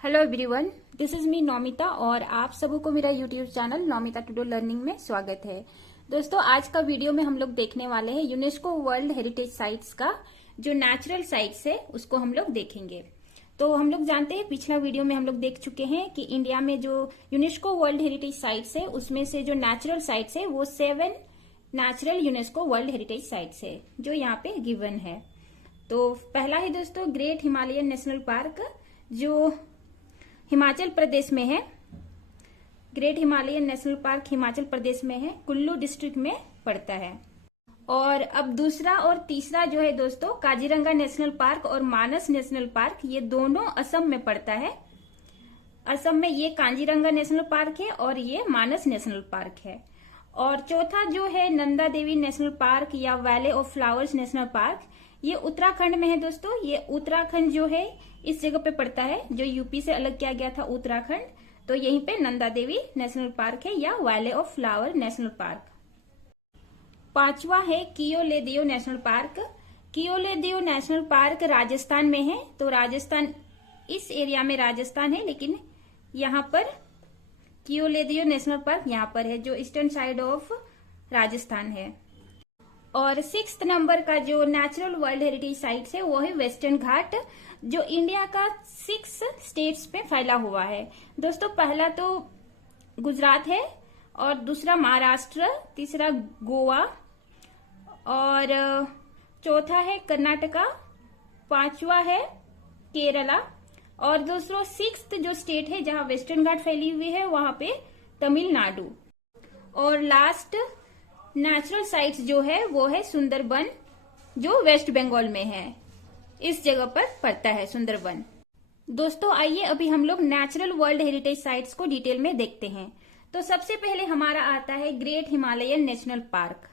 Hello everyone, this is me Naumita और आप सबों को मेरा YouTube channel Naumita to do learning में स्वागत है। दोस्तों, आज का वीडियो में हम लोग देखने वाले हैं यूनेस्को वर्ल्ड हेरिटेज साइट्स का जो नेचुरल साइट्स है उसको हम लोग देखेंगे। तो हम लोग जानते हैं, पिछला वीडियो में हम लोग देख चुके हैं कि इंडिया में जो यूनेस्को वर्ल्ड हेरिटेज साइट्स है उसमें से जो नेचुरल साइट्स है वो 7 natural UNESCO world heritage sites है जो यहाँ पे गिवन है। तो पहला है दोस्तों ग्रेट हिमालयन नेशनल पार्क जो हिमाचल प्रदेश में है। Great Himalayan national park Himachal Pradesh में है, कुल्लू डिस्ट्रिक्ट में पड़ता है। और अब दूसरा और तीसरा जो है दोस्तों काजीरंगा नेशनल पार्क और मानस नेशनल पार्क, ये दोनों असम में पड़ता है। असम में ये काजीरंगा नेशनल पार्क है और ये मानस नेशनल पार्क है। और चौथा जो है नंदा देवी नेशनल पार्क या valley of flowers national park, ये उत्तराखंड में है दोस्तों। ये उत्तराखंड जो है इस जगह पे पड़ता है, जो यूपी से अलग किया गया था उत्तराखंड। तो यहीं पे नंदा देवी नेशनल पार्क है या valley of flower national park. पांचवा है Keoladeo national park. Keoladeo national park Rajasthan में है। तो राजस्थान, इस एरिया में राजस्थान है, लेकिन यहाँ पर कियोलेदियो नेशनल पार्क यहाँ पर है जो ईस्टर्न साइड ऑफ राजस्थान है। और 6th नंबर का जो नेचुरल वर्ल्ड हेरिटेज साइट्स है वो है वेस्टर्न घाट, जो इंडिया का 6 स्टेट्स में फैला हुआ है। दोस्तों, पहला तो गुजरात है और दूसरा महाराष्ट्र, तीसरा गोवा और चौथा है कर्नाटका, पांचवा है केरला और दोस्तों 6th जो स्टेट है जहां वेस्टर्न घाट फैली हुई है वहां पे तमिलनाडु। और लास्ट नेचुरल साइट्स जो है वो है सुंदरबन, जो वेस्ट बंगाल में है। इस जगह पर पड़ता है सुंदरबन। दोस्तों, आइए अभी हम लोग नेचुरल वर्ल्ड हेरिटेज साइट्स को डिटेल में देखते हैं। तो सबसे पहले हमारा आता है ग्रेट हिमालयन नेशनल पार्क।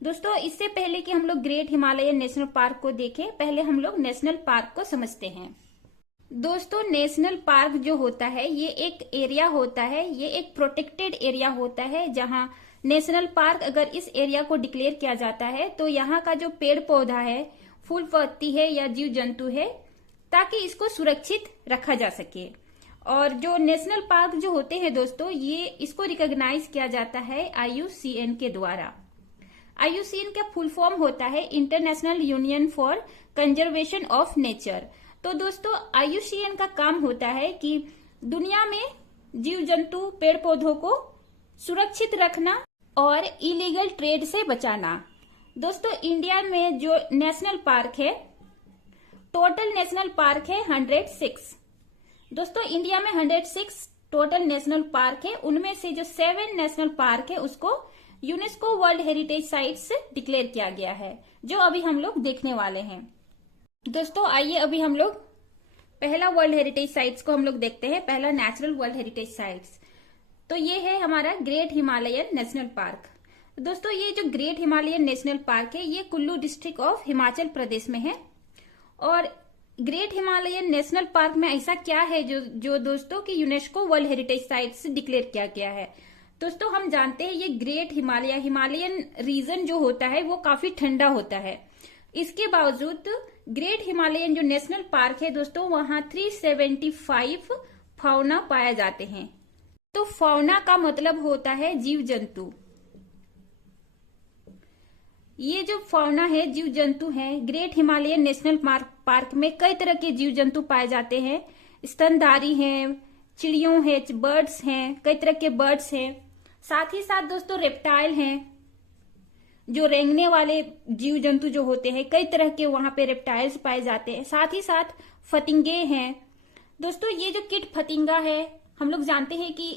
दोस्तों, इससे पहले कि हम लोग ग्रेट हिमालयन नेशनल पार्क को देखें, पहले हम लोग नेशनल पार्क को समझते हैं। दोस्तों, नेशनल पार्क जो होता है ये एक एरिया होता है, ये एक प्रोटेक्टेड एरिया होता है। जहां नेशनल पार्क अगर इस एरिया को डिक्लेयर किया जाता है तो यहाँ का जो पेड़ पौधा है, फूल पत्ती है या जीव जंतु है, ताकि इसको सुरक्षित रखा जा सके। और जो नेशनल पार्क जो होते हैं दोस्तों, ये इसको रिकॉग्नाइज किया जाता है IUCN के द्वारा। IUCN का फुल फॉर्म होता है international union for conservation of nature. तो दोस्तों, IUCN का काम होता है कि दुनिया में जीव जंतु पेड़ पौधों को सुरक्षित रखना और इलीगल ट्रेड से बचाना। दोस्तों, इंडिया में जो नेशनल पार्क है, टोटल नेशनल पार्क है 106। दोस्तों, इंडिया में 106 टोटल नेशनल पार्क है। उनमें से जो 7 नेशनल पार्क है उसको UNESCO world heritage sites declare किया गया है, जो अभी हम लोग देखने वाले हैं। दोस्तों, आइए अभी हम लोग पहला वर्ल्ड हेरिटेज साइट्स को हम लोग देखते हैं। पहला नेचुरल वर्ल्ड हेरिटेज साइट्स तो ये है हमारा ग्रेट हिमालयन नेशनल पार्क। दोस्तों, ये जो ग्रेट हिमालयन नेशनल पार्क है ये कुल्लू डिस्ट्रिक्ट ऑफ हिमाचल प्रदेश में है। और ग्रेट हिमालयन नेशनल पार्क में ऐसा क्या है जो दोस्तों की UNESCO world heritage sites declare किया गया है। दोस्तों, हम जानते हैं ये ग्रेट हिमालयन रीजन जो होता है वो काफी ठंडा होता है। इसके बावजूद ग्रेट हिमालयन जो नेशनल पार्क है दोस्तों, वहां 375 फाउना पाए जाते हैं। तो फाउना का मतलब होता है जीव जंतु। ये जो फाउना है, जीव जंतु है, ग्रेट हिमालयन नेशनल पार्क में कई तरह के जीव जंतु पाए जाते हैं। स्तनधारी हैं, चिड़ियों हैं, बर्ड्स हैं, कई तरह के बर्ड्स हैं। साथ ही साथ दोस्तों रेप्टाइल हैं, जो रेंगने वाले जीव जंतु जो होते हैं, कई तरह के वहां पे रेप्टाइल्स पाए जाते हैं। साथ ही साथ फतिंगे हैं। दोस्तों, ये जो कीट फतिंगा है, हम लोग जानते हैं कि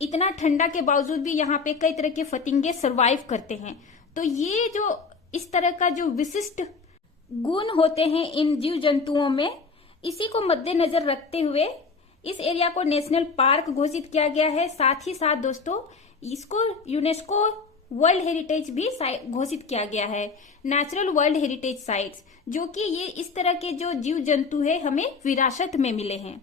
इतना ठंडा के बावजूद भी यहाँ पे कई तरह के फतिंगे सरवाइव करते हैं। तो ये जो इस तरह का जो विशिष्ट गुण होते हैं इन जीव जंतुओं में, इसी को मद्देनजर रखते हुए इस एरिया को नेशनल पार्क घोषित किया गया है। साथ ही साथ दोस्तों इसको यूनेस्को वर्ल्ड हेरिटेज भी घोषित किया गया है, नेचुरल वर्ल्ड हेरिटेज साइट्स, जो कि ये इस तरह के जो जीव जंतु है हमें विरासत में मिले हैं।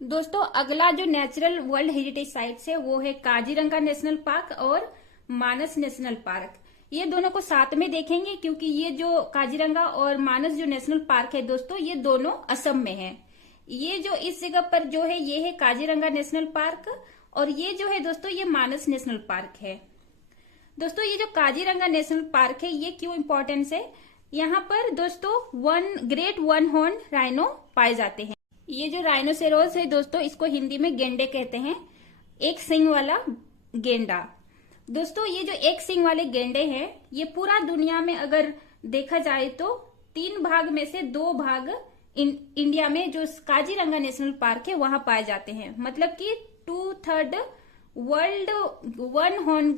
दोस्तों, अगला जो नेचुरल वर्ल्ड हेरिटेज साइट्स है वो है काजीरंगा नेशनल पार्क और मानस नेशनल पार्क। ये दोनों को साथ में देखेंगे क्योंकि ये जो काजीरंगा और मानस जो नेशनल पार्क है दोस्तों, ये दोनों असम में है। ये जो इस जगह पर जो है ये है काजीरंगा नेशनल पार्क, और ये जो है दोस्तों ये मानस नेशनल पार्क है। दोस्तों ये जो काजीरंगा नेशनल पार्क है ये क्यों इंपॉर्टेंस है, यहाँ पर दोस्तों ग्रेट वन हॉर्न राइनो पाए जाते हैं। ये जो राइनोसेरोस है दोस्तों इसको हिंदी में गेंडे कहते हैं, एक सींग वाला गेंडा। दोस्तों ये जो एक सींग वाले गेंडे हैं ये पूरा दुनिया में अगर देखा जाए तो 3 भाग में से 2 भाग इंडिया में जो काजीरंगा नेशनल पार्क है वहां पाए जाते हैं। मतलब कि 2/3 वर्ल्ड वन हॉर्न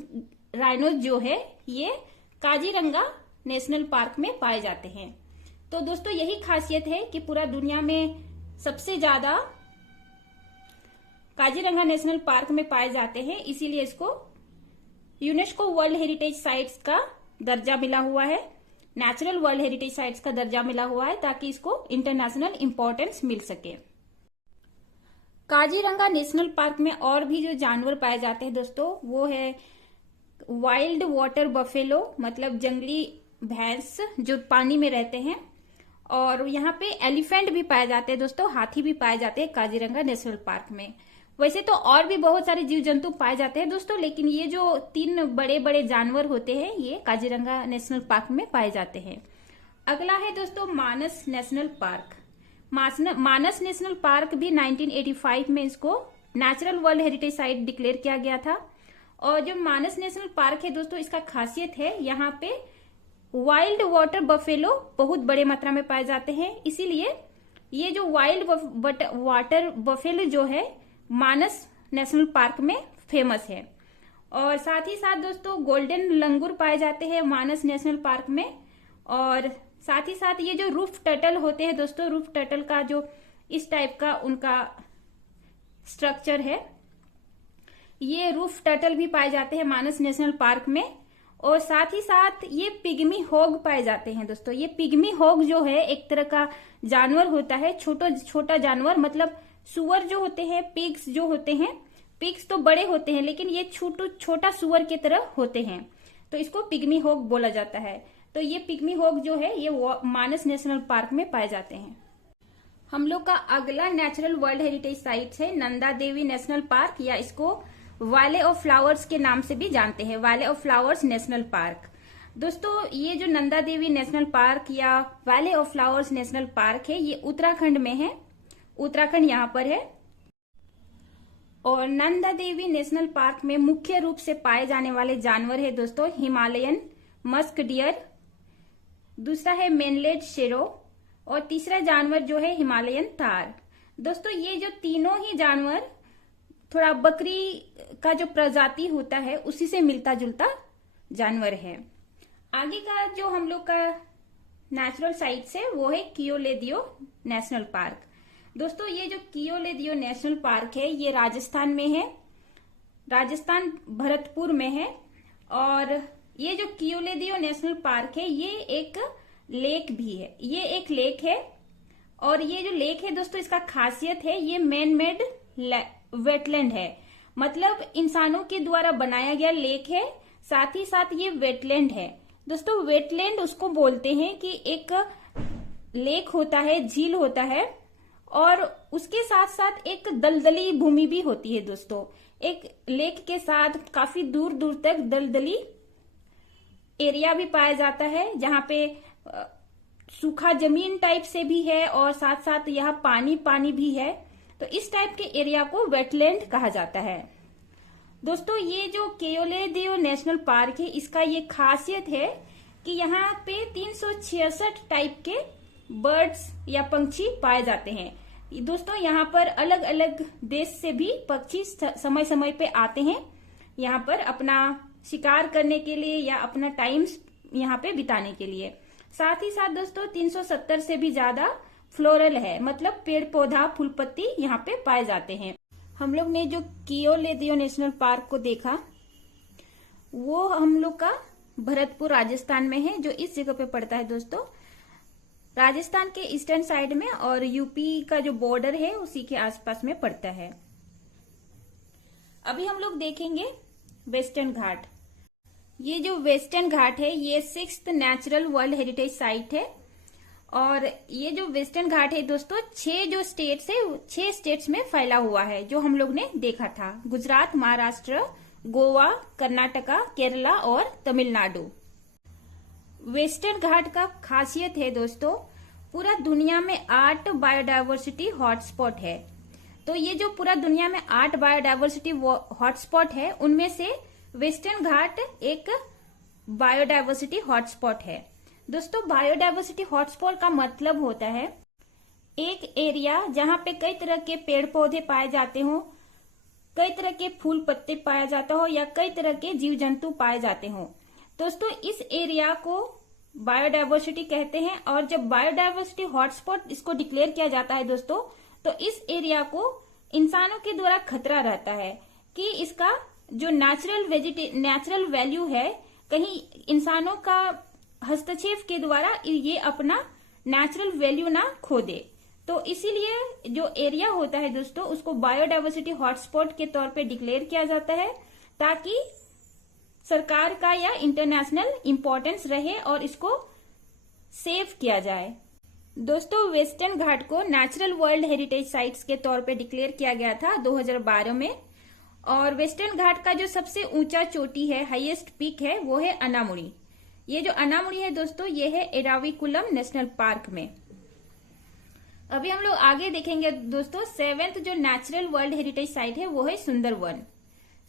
राइनोस जो है ये काजीरंगा नेशनल पार्क में पाए जाते हैं। तो दोस्तों यही खासियत है कि पूरा दुनिया में सबसे ज्यादा काजीरंगा नेशनल पार्क में पाए जाते हैं, इसीलिए इसको यूनेस्को वर्ल्ड हेरिटेज साइट्स का दर्जा मिला हुआ है, नेचुरल वर्ल्ड हेरिटेज साइट्स का दर्जा मिला हुआ है, ताकि इसको इंटरनेशनल इंपॉर्टेंस मिल सके। काजीरंगा नेशनल पार्क में और भी जो जानवर पाए जाते हैं दोस्तों वो है वाइल्ड वाटर बफेलो, मतलब जंगली भैंस जो पानी में रहते हैं, और यहाँ पे एलिफेंट भी पाए जाते हैं दोस्तों, हाथी भी पाए जाते हैं काजीरंगा नेशनल पार्क में। वैसे तो और भी बहुत सारे जीव जंतु पाए जाते हैं दोस्तों, लेकिन ये जो 3 बड़े बड़े जानवर होते हैं ये काजीरंगा नेशनल पार्क में पाए जाते हैं। अगला है दोस्तों मानस नेशनल पार्क। मानस नेशनल पार्क भी 1985 में इसको natural world heritage site declare किया गया था। और जो मानस नेशनल पार्क है दोस्तों इसका खासियत है यहाँ पे वाइल्ड वाटर बफेलो बहुत बड़े मात्रा में पाए जाते हैं, इसीलिए ये जो वाइल्ड वाटर बफेलो जो है मानस नेशनल पार्क में फेमस है। और साथ ही साथ दोस्तों गोल्डन लंगूर पाए जाते हैं मानस नेशनल पार्क में। और साथ ही साथ ये जो रूफ टर्टल होते हैं दोस्तों, रूफ टर्टल का जो इस टाइप का उनका स्ट्रक्चर है, ये रूफ टर्टल भी पाए जाते हैं मानस नेशनल पार्क में। और साथ ही साथ ये पिग्मी होग पाए जाते हैं दोस्तों। ये पिग्मी होग जो है एक तरह का जानवर होता है, छोटा जानवर, मतलब सुअर जो होते हैं, पिग्स जो होते हैं, पिग्स तो बड़े होते हैं लेकिन ये छोटा सुअर की तरह होते हैं, तो इसको पिग्मी होग बोला जाता है। तो ये पिग्मी होग जो है ये मानस नेशनल पार्क में पाए जाते हैं। हम लोग का अगला नेचुरल वर्ल्ड हेरिटेज साइट है नंदा देवी नेशनल पार्क, या इसको वैले ऑफ फ्लावर्स के नाम से भी जानते हैं, वैले ऑफ फ्लावर्स नेशनल पार्क। दोस्तों ये जो नंदा देवी नेशनल पार्क या valley of flowers national park है ये उत्तराखंड में है, उत्तराखंड यहाँ पर है। और नंदा देवी नेशनल पार्क में मुख्य रूप से पाए जाने वाले जानवर है दोस्तों हिमालयन मस्क डियर, दूसरा है मेनलेड शेरो, और तीसरा जानवर जो है हिमालयन तार। दोस्तों ये जो तीनों ही जानवर थोड़ा बकरी का जो प्रजाति होता है उसी से मिलता जुलता जानवर है। आगे का जो हम लोग का नेचुरल साइट्स है वो है कियोलेदियो नेशनल पार्क। दोस्तों ये जो कियोलेदियो नेशनल पार्क है ये राजस्थान में है, राजस्थान भरतपुर में है। और ये जो कियोलेदियो नेशनल पार्क है ये एक लेक भी है, ये एक लेक है। और ये जो लेक है दोस्तों इसका खासियत है ये मैन मेड वेटलैंड है, मतलब इंसानों के द्वारा बनाया गया लेक है, साथ ही साथ ये वेटलैंड है। दोस्तों वेटलैंड उसको बोलते हैं कि एक लेक होता है, झील होता है, और उसके साथ साथ एक दलदली भूमि भी होती है दोस्तों। एक लेक के साथ काफी दूर दूर तक दलदली एरिया भी पाया जाता है, जहाँ पे सूखा जमीन टाइप से भी है और साथ साथ यहाँ पानी पानी भी है। तो इस टाइप के एरिया को वेटलैंड कहा जाता है। दोस्तों ये जो कियोलेदियो नेशनल पार्क है इसका ये खासियत है कि यहाँ पे 366 टाइप के बर्ड्स या पंछी पाए जाते हैं। दोस्तों यहाँ पर अलग अलग देश से भी पक्षी समय समय पे आते हैं यहाँ पर अपना शिकार करने के लिए या अपना टाइम यहाँ पे बिताने के लिए। साथ ही साथ दोस्तों 370 से भी ज्यादा फ्लोरल है, मतलब पेड़ पौधा फूल पत्ती यहाँ पे पाए जाते हैं। हम लोग ने जो कियोलेदियो नेशनल पार्क को देखा वो हम लोग का भरतपुर राजस्थान में है, जो इस जगह पे पड़ता है दोस्तों, राजस्थान के ईस्टर्न साइड में, और यूपी का जो बॉर्डर है उसी के आसपास में पड़ता है। अभी हम लोग देखेंगे वेस्टर्न घाट। ये जो वेस्टर्न घाट है ये 6th natural world heritage site है, और ये जो वेस्टर्न घाट है दोस्तों 6 स्टेट्स में फैला हुआ है, जो हम लोग ने देखा था। गुजरात, महाराष्ट्र, गोवा, कर्नाटका, केरला और तमिलनाडु। वेस्टर्न घाट का खासियत है दोस्तों, पूरा दुनिया में 8 बायोडायवर्सिटी हॉटस्पॉट है। तो ये जो पूरा दुनिया में 8 बायोडायवर्सिटी हॉटस्पॉट है, उनमें से वेस्टर्न घाट एक बायोडायवर्सिटी हॉटस्पॉट है। दोस्तों बायोडायवर्सिटी हॉटस्पॉट का मतलब होता है एक एरिया जहां पे कई तरह के पेड़ पौधे पाए जाते हो, कई तरह के फूल पत्ते पाया जाता हो या कई तरह के जीव जंतु पाए जाते हो। दोस्तों इस एरिया को बायोडायवर्सिटी कहते हैं। और जब बायोडायवर्सिटी हॉटस्पॉट इसको डिक्लेयर किया जाता है दोस्तों, तो इस एरिया को इंसानों के द्वारा खतरा रहता है कि इसका जो नेचुरल वैल्यू है, कहीं इंसानों का हस्तक्षेप के द्वारा ये अपना नेचुरल वैल्यू ना खो दे। तो इसीलिए जो एरिया होता है दोस्तों, उसको बायोडायवर्सिटी हॉटस्पॉट के तौर पे डिक्लेयर किया जाता है, ताकि सरकार का या इंटरनेशनल इम्पोर्टेंस रहे और इसको सेव किया जाए। दोस्तों वेस्टर्न घाट को नेचुरल वर्ल्ड हेरिटेज साइट्स के तौर पे डिक्लेयर किया गया था 2012 में। और वेस्टर्न घाट का जो सबसे ऊंचा चोटी है, हाईएस्ट पीक है, वो है अनामुड़ी। ये जो अनामुड़ी है दोस्तों, ये है एराविकुलम नेशनल पार्क में। अभी हम लोग आगे देखेंगे दोस्तों 7th जो नेचुरल वर्ल्ड हेरिटेज साइट है, वो है सुंदरवन।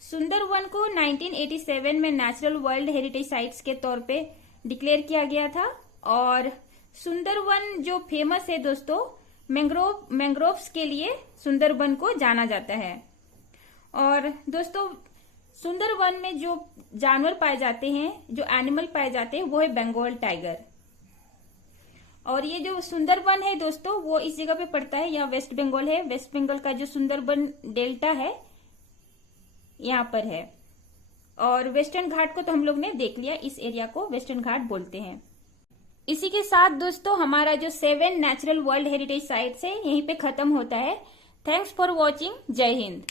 सुंदरवन को 1987 में नेचुरल वर्ल्ड हेरिटेज साइट्स के तौर पे डिक्लेयर किया गया था। और सुंदरवन जो फेमस है दोस्तों, मैंग्रोव्स के लिए सुंदरवन को जाना जाता है। और दोस्तों सुंदरवन में जो जानवर पाए जाते हैं, जो एनिमल पाए जाते हैं, वो है बंगाल टाइगर। और ये जो सुंदरवन है दोस्तों, वो इस जगह पे पड़ता है, यहाँ वेस्ट बंगाल है। वेस्ट बंगाल का जो सुंदरवन डेल्टा है यहाँ पर है। और वेस्टर्न घाट को तो हम लोग ने देख लिया, इस एरिया को वेस्टर्न घाट बोलते हैं। इसी के साथ दोस्तों हमारा जो 7 नेचुरल वर्ल्ड हेरिटेज साइट्स है, यहीं पे खत्म होता है। Thanks for watching. जय हिंद।